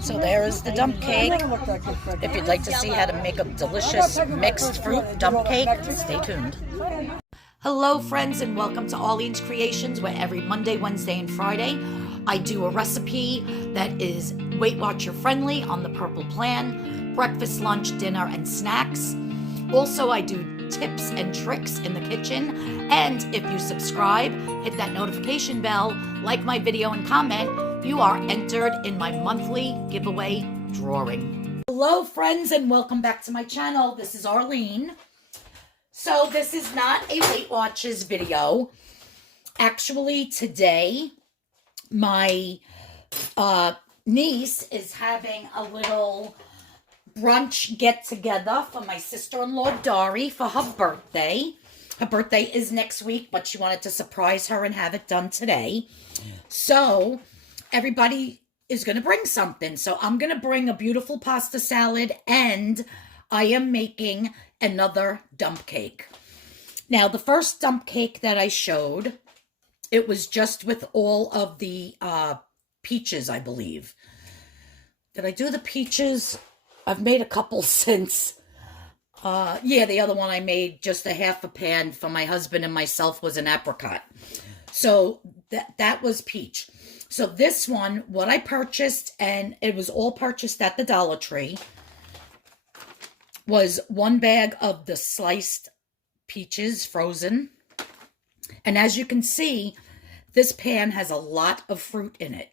So there is the dump cake. If you'd like to see how to make a delicious mixed fruit dump cake, stay tuned. Hello friends, and welcome to Arlene's Creations, where every Monday, Wednesday, and Friday I do a recipe that is Weight Watcher friendly on the purple plan: breakfast, lunch, dinner, and snacks. Also, I do tips and tricks in the kitchen, and if you subscribe, hit that notification bell, like my video, and comment, you are entered in my monthly giveaway drawing. Hello friends, and welcome back to my channel. This is Arlene. So this is not a Weight Watchers video. Actually, today my niece is having a little brunch get-together for my sister-in-law, Dari, for her birthday. Her birthday is next week, but she wanted to surprise her and have it done today. So everybody is going to bring something. So I'm going to bring a beautiful pasta salad, and I am making another dump cake. Now, the first dump cake that I showed, it was just with all of the peaches, I believe. Did I do the peaches? I've made a couple since. Yeah, the other one I made just a half a pan for my husband and myself was an apricot. So that was peach. So this one, what I purchased, and it was all purchased at the Dollar Tree, was one bag of the sliced peaches, frozen. And as you can see, this pan has a lot of fruit in it.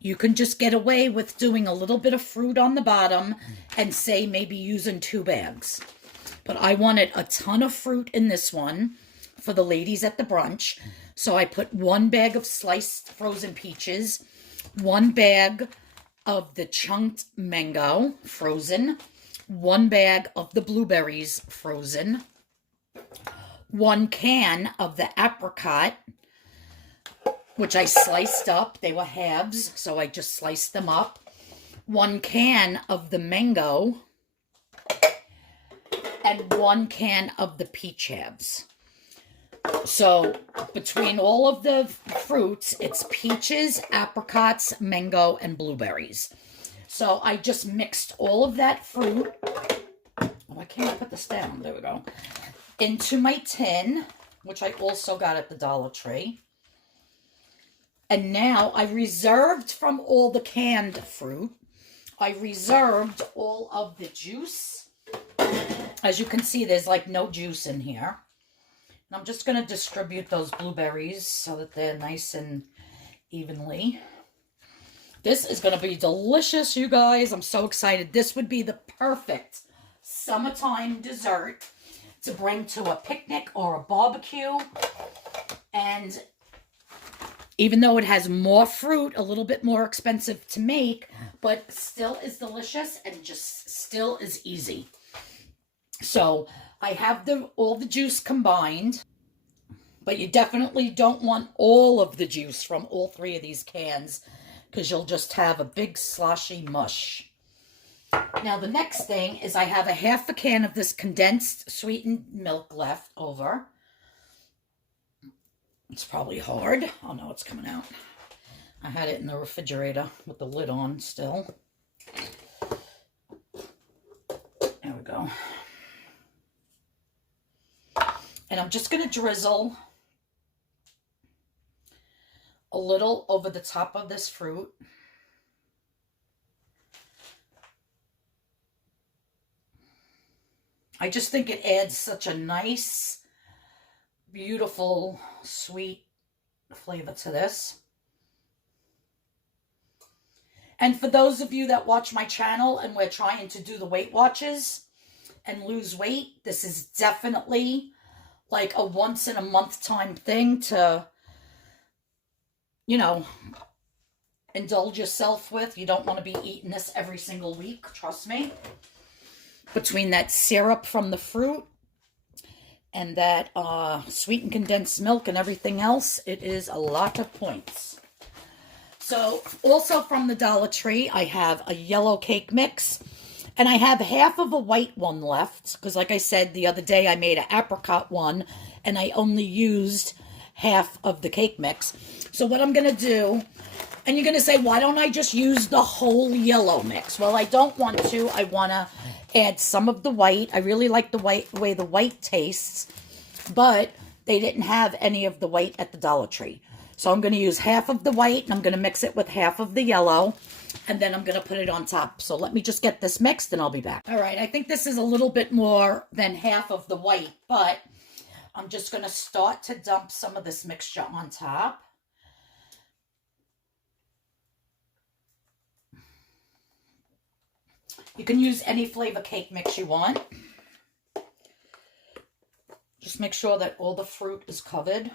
You can just get away with doing a little bit of fruit on the bottom and say maybe using 2 bags. But I wanted a ton of fruit in this one for the ladies at the brunch. So I put 1 bag of sliced frozen peaches, 1 bag of the chunked mango frozen, 1 bag of the blueberries frozen, 1 can of the apricot, which I sliced up. They were halves, so I just sliced them up. 1 can of the mango, and 1 can of the peach halves. So between all of the fruits, it's peaches, apricots, mango, and blueberries. So I just mixed all of that fruit. Oh, I can't put this down. There we go. Into my tin, which I also got at the Dollar Tree. And now I reserved from all the canned fruit, I reserved all of the juice. As you can see, there's like no juice in here. And I'm just going to distribute those blueberries so that they're nice and evenly. This is going to be delicious, you guys. I'm so excited. This would be the perfect summertime dessert to bring to a picnic or a barbecue. And even though it has more fruit, a little bit more expensive to make, but still is delicious and just still is easy. So I have all the juice combined, but you definitely don't want all of the juice from all 3 of these cans because you'll just have a big sloshy mush. Now the next thing is I have a half a can of this condensed sweetened milk left over. It's probably hard. Oh no, it's coming out. I had it in the refrigerator with the lid on still. There we go. And I'm just going to drizzle a little over the top of this fruit. I just think it adds such a nice, beautiful, sweet flavor to this. And for those of you that watch my channel and we're trying to do the Weight Watchers and lose weight, this is definitely like a once in a month time thing to, you know, indulge yourself with. You don't want to be eating this every single week, trust me. Between that syrup from the fruit and that sweetened condensed milk and everything else, it is a lot of points. So also from the Dollar Tree, I have a yellow cake mix, and I have half of a white one left because, like I said, the other day I made an apricot one and I only used half of the cake mix. So what I'm going to do And you're going to say, why don't I just use the whole yellow mix? Well, I don't want to. I want to add some of the white. I really like the way the white tastes, but they didn't have any of the white at the Dollar Tree. So I'm going to use half of the white, and I'm going to mix it with half of the yellow, and then I'm going to put it on top. So let me just get this mixed, and I'll be back. All right, I think this is a little bit more than half of the white, but I'm just going to start to dump some of this mixture on top. You can use any flavor cake mix you want. Just make sure that all the fruit is covered.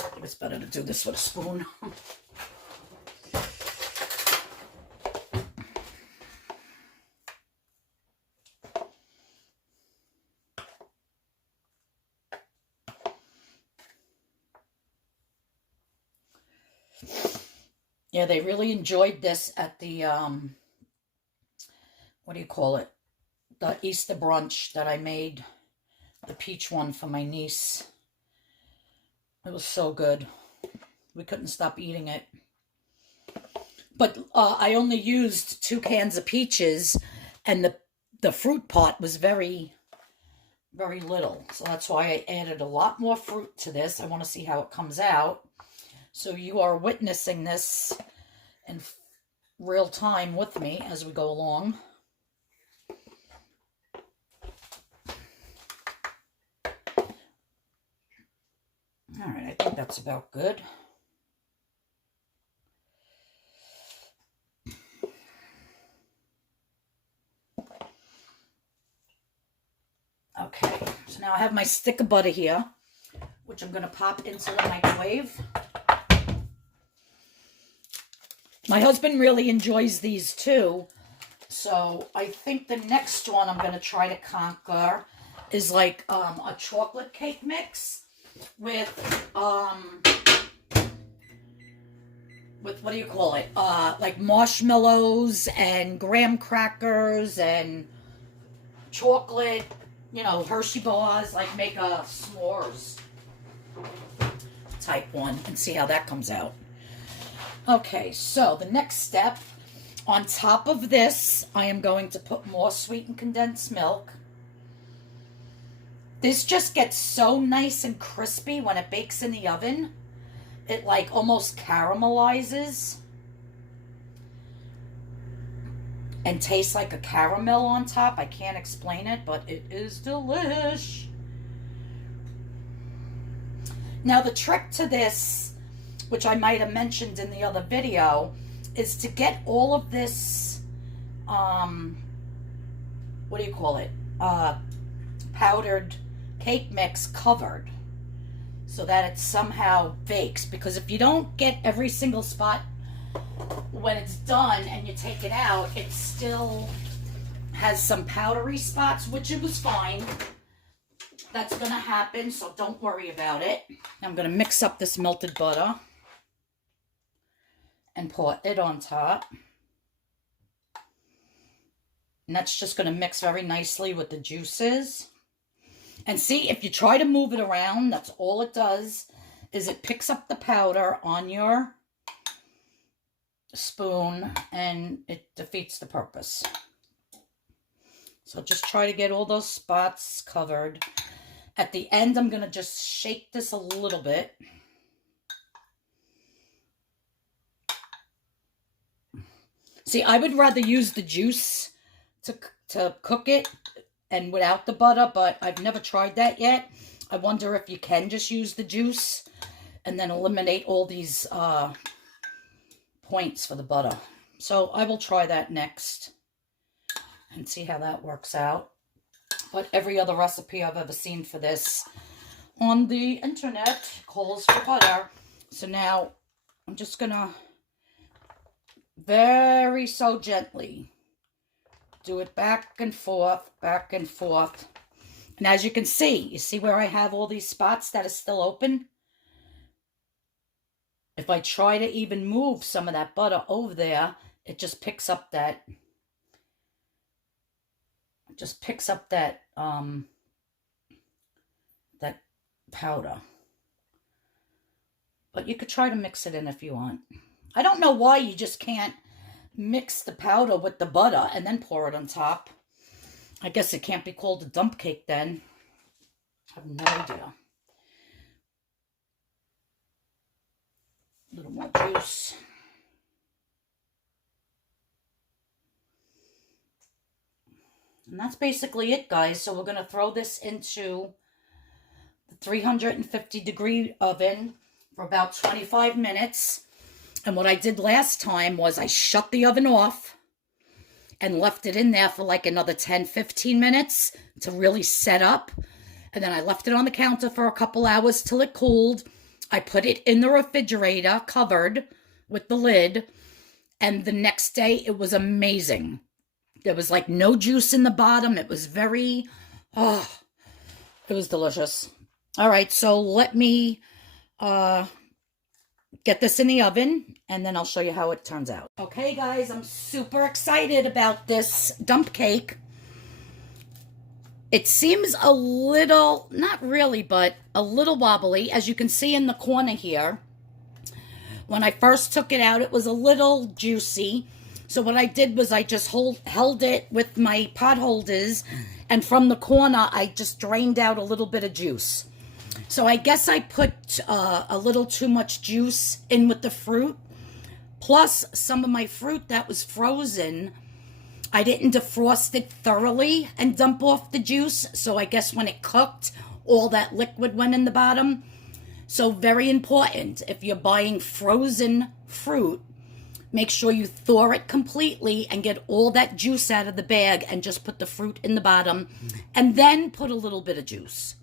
I think it's better to do this with a spoon. Yeah, they really enjoyed this at the, what do you call it? The Easter brunch that I made, the peach one for my niece. It was so good. We couldn't stop eating it. But I only used 2 cans of peaches, and the fruit pot was very, very little. So that's why I added a lot more fruit to this. I want to see how it comes out. So you are witnessing this in real time with me as we go along. All right, I think that's about good. Okay, so now I have my stick of butter here, which I'm going to pop into the microwave. My husband really enjoys these too, so I think the next one I'm going to try to conquer is like a chocolate cake mix with what do you call it? Like marshmallows and graham crackers and chocolate, you know, Hershey bars, like make a s'mores type one and see how that comes out. Okay, so the next step, on top of this, I am going to put more sweetened condensed milk. This just gets so nice and crispy when it bakes in the oven. It like almost caramelizes and tastes like a caramel on top. I can't explain it, but it is delish. Now the trick to this, which I might have mentioned in the other video, is to get all of this, what do you call it, powdered cake mix covered so that it somehow bakes. Because if you don't get every single spot when it's done and you take it out, it still has some powdery spots, which it was fine. That's going to happen, so don't worry about it. I'm going to mix up this melted butter and pour it on top. And that's just going to mix very nicely with the juices. And see, if you try to move it around, that's all it does, is it picks up the powder on your spoon and it defeats the purpose. So just try to get all those spots covered. At the end, I'm going to just shake this a little bit. See, I would rather use the juice to cook it and without the butter, but I've never tried that yet. I wonder if you can just use the juice and then eliminate all these points for the butter. So I will try that next and see how that works out. But every other recipe I've ever seen for this on the internet calls for butter. So now I'm just going to very so gently do it back and forth, back and forth. And as you can see, you see where I have all these spots that are still open? If I try to even move some of that butter over there, it just picks up that, that powder. But you could try to mix it in if you want. I don't know why you just can't mix the powder with the butter and then pour it on top. I guess it can't be called a dump cake then. I have no idea. A little more juice. And that's basically it, guys. So we're going to throw this into the 350-degree oven for about 25 minutes. And what I did last time was I shut the oven off and left it in there for like another 10-15 minutes to really set up. And then I left it on the counter for a couple hours till it cooled. I put it in the refrigerator, covered with the lid. And the next day, it was amazing. There was like no juice in the bottom. It was very, it was delicious. All right, so let me get this in the oven, and then I'll show you how it turns out. Okay, guys, I'm super excited about this dump cake. It seems a little, not really, but a little wobbly, as you can see in the corner here. When I first took it out, it was a little juicy. So what I did was I just held it with my pot holders, and from the corner, I just drained out a little bit of juice. So I guess I put a little too much juice in with the fruit. Plus, some of my fruit that was frozen, I didn't defrost it thoroughly and dump off the juice. So I guess when it cooked, all that liquid went in the bottom. So very important, if you're buying frozen fruit, make sure you thaw it completely and get all that juice out of the bag and just put the fruit in the bottom and then put a little bit of juice.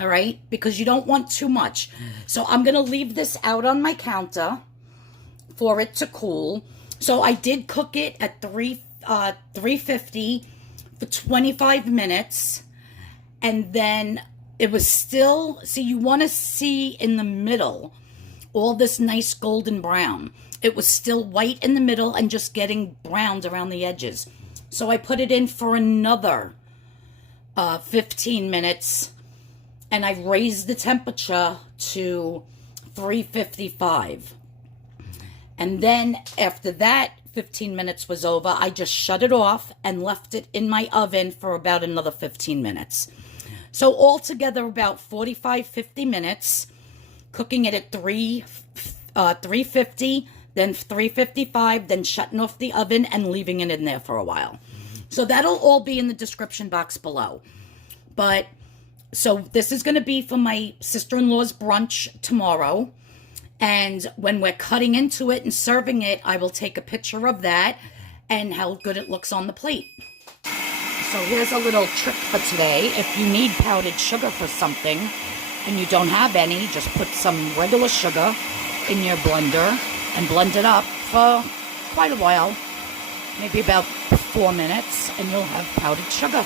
All right? Because you don't want too much. So I'm going to leave this out on my counter for it to cool. So I did cook it at 350 for 25 minutes. And then it was still, see, you want to see in the middle all this nice golden brown. It was still white in the middle and just getting browned around the edges. So I put it in for another 15 minutes. And I raised the temperature to 355. And then after that 15 minutes was over, I just shut it off and left it in my oven for about another 15 minutes. So altogether about 45-50 minutes, cooking it at 350, then 355, then shutting off the oven and leaving it in there for a while. So that'll all be in the description box below. But, so this is going to be for my sister-in-law's brunch tomorrow. And when we're cutting into it and serving it, I will take a picture of that and how good it looks on the plate. So here's a little trick for today. If you need powdered sugar for something and you don't have any, just put some regular sugar in your blender and blend it up for quite a while, maybe about 4 minutes, and you'll have powdered sugar.